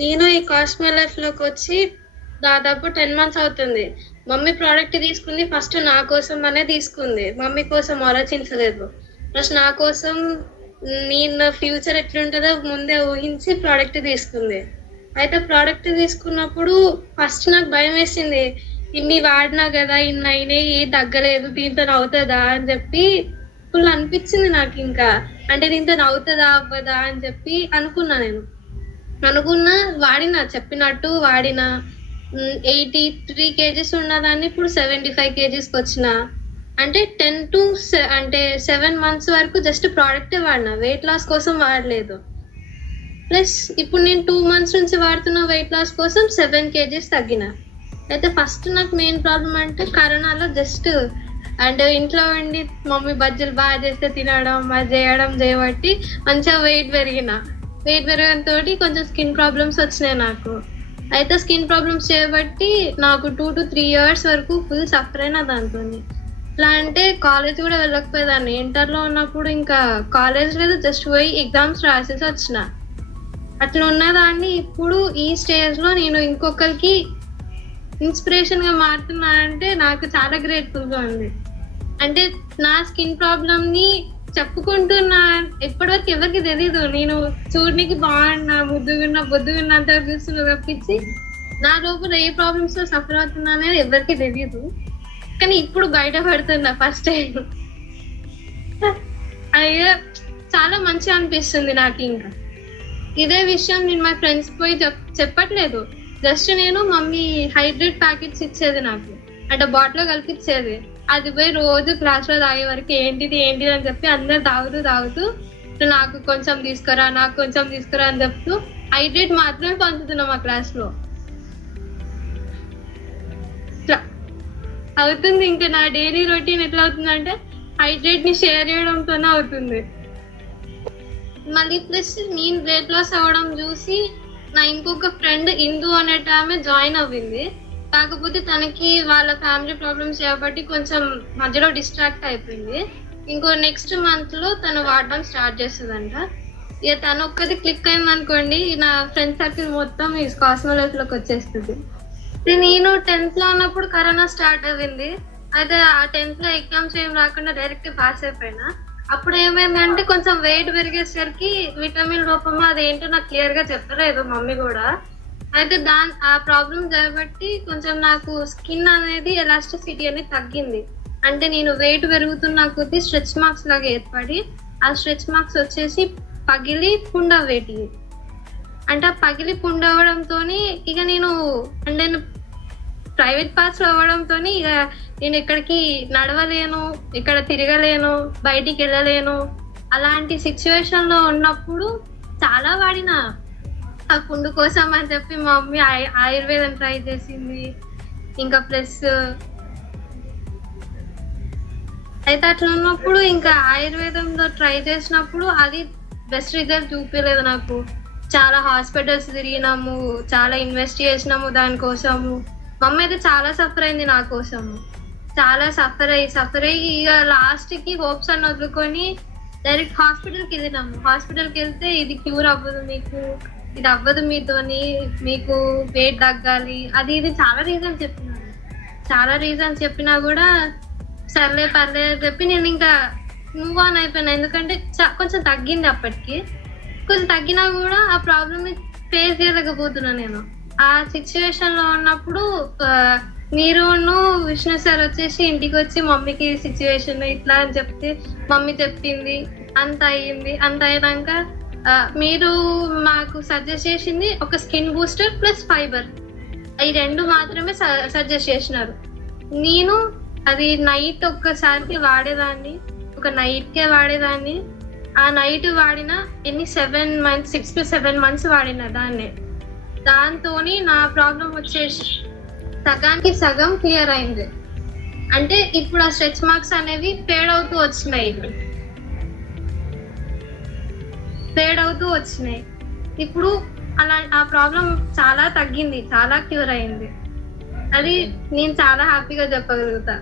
నేను ఈ కాస్మె లైఫ్‌లోకి వచ్చి దాదాపు 10 మంత్స్ అవుతుంది. మమ్మీ ప్రోడక్ట్ తీసుకుంది ఫస్ట్ నా కోసం అనే తీసుకుంది. మమ్మీ కోసం ఆలోచించలేదు. ఫస్ట్ నా కోసం నేను ఫ్యూచర్ ఎట్లుంటదో ముందే ఊహించి ప్రోడక్ట్ తీసుకుంది. అయితే ప్రోడక్ట్ తీసుకున్నప్పుడు ఫస్ట్ నాకు భయమేసింది. ఇన్ని వాడినా గదా! ఇన్నయినయి ఏం తగ్గలేదు. దీంతోని అవుతదా అని చెప్పి ఫుల్ అనిపిచ్చింది నాకింకా. అంటే దీంతోని అవుతదా? అవ్వదా? అని చెప్పి అనుకున్నా నేను. అనుకున్నా వాడినా చెప్పినట్టు వాడినా. 83 కేజీస్ ఉన్నదాన్ని ఇప్పుడు 75 కేజీస్‌కొచ్చిన. అంటే 7 మంత్స్ వరకు జస్ట్ ప్రోడక్టే వాడినా. వెయిట్ లాస్ కోసం వాడలేదు. ప్లస్ ఇప్పుడు నేను 2 మంత్స్ నుంచి వాడుతున్న వెయిట్ లాస్ కోసం 7 కేజీస్ తగ్గిన. అయితే ఫస్ట్ నాకు మెయిన్ ప్రాబ్లమ్ అంటే కరోనాలో అంటే ఇంట్లో ఉండి మమ్మీ బజ్జీలు బాగా చేస్తే తినడం, అది చేయబట్టి మంచిగా వెయిట్ పెరిగిన. వెయిట్ పెరగడంతోటి కొంచెం స్కిన్ ప్రాబ్లమ్స్ వచ్చినాయి నాకు. అయితే స్కిన్ ప్రాబ్లమ్స్ చేయబట్టి నాకు 2-3 ఇయర్స్ వరకు ఫుల్ సఫర్ అయినా దాంతోని. ఎట్లా అంటే కాలేజ్ కూడా వెళ్ళకపోయేదాన్ని. ఇంటర్‌లో ఉన్నప్పుడు ఇంకా కాలేజ్ లేదు, జస్ట్ పోయి ఎగ్జామ్స్ రాసేసి వచ్చిన. అట్లా ఉన్నదాన్ని ఇప్పుడు ఈ స్టేజ్‌లో నేను ఇంకొకరికి ఇన్స్పిరేషన్‌గా మారుతున్నానంటే నాకు చాలా గ్రేట్‌ఫుల్‌గా ఉంది. అంటే నా స్కిన్ ప్రాబ్లమ్‌ని చెప్పుకుంటున్నా ఇప్పటివరకు ఎవరికీ తెలీదు. నేను చూడనీకి బాగున్నా, బొద్దుగున్నా అంత చూస్తున్నా తప్పించి నా లోపల ఏ ప్రాబ్లమ్స్‌తో సఫర్ అవుతున్నా అనేది ఎవరికీ తెలీదు. కానీ ఇప్పుడు బయటపడుతున్నా ఫస్ట్ టైం. అయ్యో! చాలా మంచిగా అనిపిస్తుంది నాకింకా. ఇదే విషయం నేను మా ఫ్రెండ్స్‌కి పోయి చెప్పట్లేదు. జస్ట్ నేను మమ్మీ హైడ్రేట్ ప్యాకెట్స్ ఇచ్చేది నాకు. అంటే బాటిల్‌లో కలిపిచ్చేది. అది పోయి రోజు క్లాస్‌లో తాగే వరకు ఏంటిది అని చెప్పి అందరు తాగుతూ నాకు కొంచెం తీసుకురా అని చెప్తూ హైడ్రేట్ మాత్రమే పంచుతున్నా మా క్లాస్‌లో. ఇట్లా అవుతుంది. ఇంకా నా డైలీ రొటీన్ ఎట్లా అవుతుందంటే హైడ్రేట్‌ని షేర్ చేయడంతోనే అవుతుంది. మళ్ళీ ప్లస్ నేను వెయిట్ లాస్ అవ్వడం చూసి నా ఇంకొక ఫ్రెండ్ ఇందు అనేటామె జాయిన్ అవ్వింది. కాకపోతే తనకి వాళ్ళ ఫ్యామిలీ ప్రాబ్లమ్స్ కాబట్టి కొంచెం మధ్యలో డిస్ట్రాక్ట్ అయిపోయింది. ఇంకో నెక్స్ట్ మంత్‌లో తను వాడడం స్టార్ట్ చేస్తదంట. ఇక తను ఒక్కటి క్లిక్ అయిందనుకోండి, నా ఫ్రెండ్ సర్కిల్ మొత్తం ఈ కాస్మె లైఫ్‌లోకి వచ్చేస్తది. నేను 10th లో ఉన్నప్పుడు కరోనా స్టార్ట్ అవ్వింది. అయితే ఆ 10th లో ఎగ్జామ్స్ ఏం రాకుండా డైరెక్ట్ పాస్ అయిపోయినా. అప్పుడు ఏమైందంటే కొంచెం వెయిట్ పెరిగేసరికి విటమిన్ లోపమో అదేంటో నాకు క్లియర్‌గా చెప్పలేదు మమ్మీ కూడా. అయితే ఆ ప్రాబ్లమ్ కాబట్టి కొంచెం నాకు స్కిన్ అనేది ఎలాస్టిసిటీ అనేది తగ్గింది. అంటే నేను వెయిట్ పెరుగుతున్న కొద్దీ స్ట్రెచ్ మార్క్స్ లాగా ఏర్పడి ఆ స్ట్రెచ్ మార్క్స్ వచ్చేసి పగిలి పుండ్ అవ్వేటివి. అంటే ఆ పగిలి పుండ్ అవ్వడంతోని ఇక నేను ప్రైవేట్ పార్ట్స్‌లో అవ్వడంతోని ఇక నేను ఎక్కడికి నడవలేను, ఇక్కడ తిరగలేను, బయటికి వెళ్ళలేను. అలాంటి సిచ్యువేషన్‌లో ఉన్నప్పుడు చాలా వాడినా. ఆ పుండు కోసం అని చెప్పి మా మమ్మీ ఆయుర్వేదం ట్రై చేసింది. ఇంకా ప్లస్ అయితే అట్లా ఉన్నప్పుడు ఇంకా ఆయుర్వేదంలో ట్రై చేసినప్పుడు అది బెస్ట్ రిజల్ట్ చూపించలేదు నాకు. చాలా హాస్పిటల్స్ తిరిగినాము, చాలా ఇన్వెస్ట్ చేసినాము దానికోసము. మమ్మీ అయితే చాలా సఫర్ అయింది నా కోసము. చాలా సఫర్ అయ్యి ఇక లాస్ట్‌కి హోప్స్ అన్ని వదులుకొని డైరెక్ట్ హాస్పిటల్‌కి వెళ్ళినాము. హాస్పిటల్‌కి వెళ్తే ఇది క్యూర్ అవ్వదు మీకు, ఇది అవ్వదు మీతోని, మీకు వెయిట్ తగ్గాలి అది ఇది చాలా రీజన్ చెప్పినారు. చాలా రీజన్స్ చెప్పినా కూడా సర్లే పర్లే అని చెప్పి నేను ఇంకా మూవ్ ఆన్ అయిపోయినా. ఎందుకంటే కొంచెం తగ్గింది అప్పటికి. కొంచెం తగ్గినా కూడా ఆ ప్రాబ్లమ్‌ని ఫేస్ చేయలేకపోతున్నా నేను. ఆ సిచ్యువేషన్‌లో ఉన్నప్పుడు మీరును విష్ణు సార్ వచ్చేసి ఇంటికి వచ్చి మమ్మీకి సిచ్యువేషన్ ఇట్లా అని చెప్తే మమ్మీ చెప్పింది. అంత అయ్యింది. అంత అయినాక మీరు మాకు సజెస్ట్ చేసింది ఒక స్కిన్ బూస్టర్ ప్లస్ ఫైబర్. ఈ 2 మాత్రమే సజెస్ట్ చేసినారు. నేను అది నైట్ ఒక్కసారికి వాడేదాన్ని. ఒక నైట్‌కే వాడేదాన్ని. ఆ నైట్ వాడిన 6-7 మంత్స్ వాడిన దాన్నే. దాంతోని నా ప్రాబ్లం వచ్చేసి సగానికి సగం క్లియర్ అయింది. అంటే ఇప్పుడు ఆ స్ట్రెచ్ మార్క్స్ అనేవి ఫేడ్ అవుతూ వచ్చినాయి. ఇప్పుడు ఆ ప్రాబ్లం చాలా తగ్గింది, చాలా క్యూర్ అయింది. అది నేను చాలా హ్యాపీగా చెప్పగలుగుతా.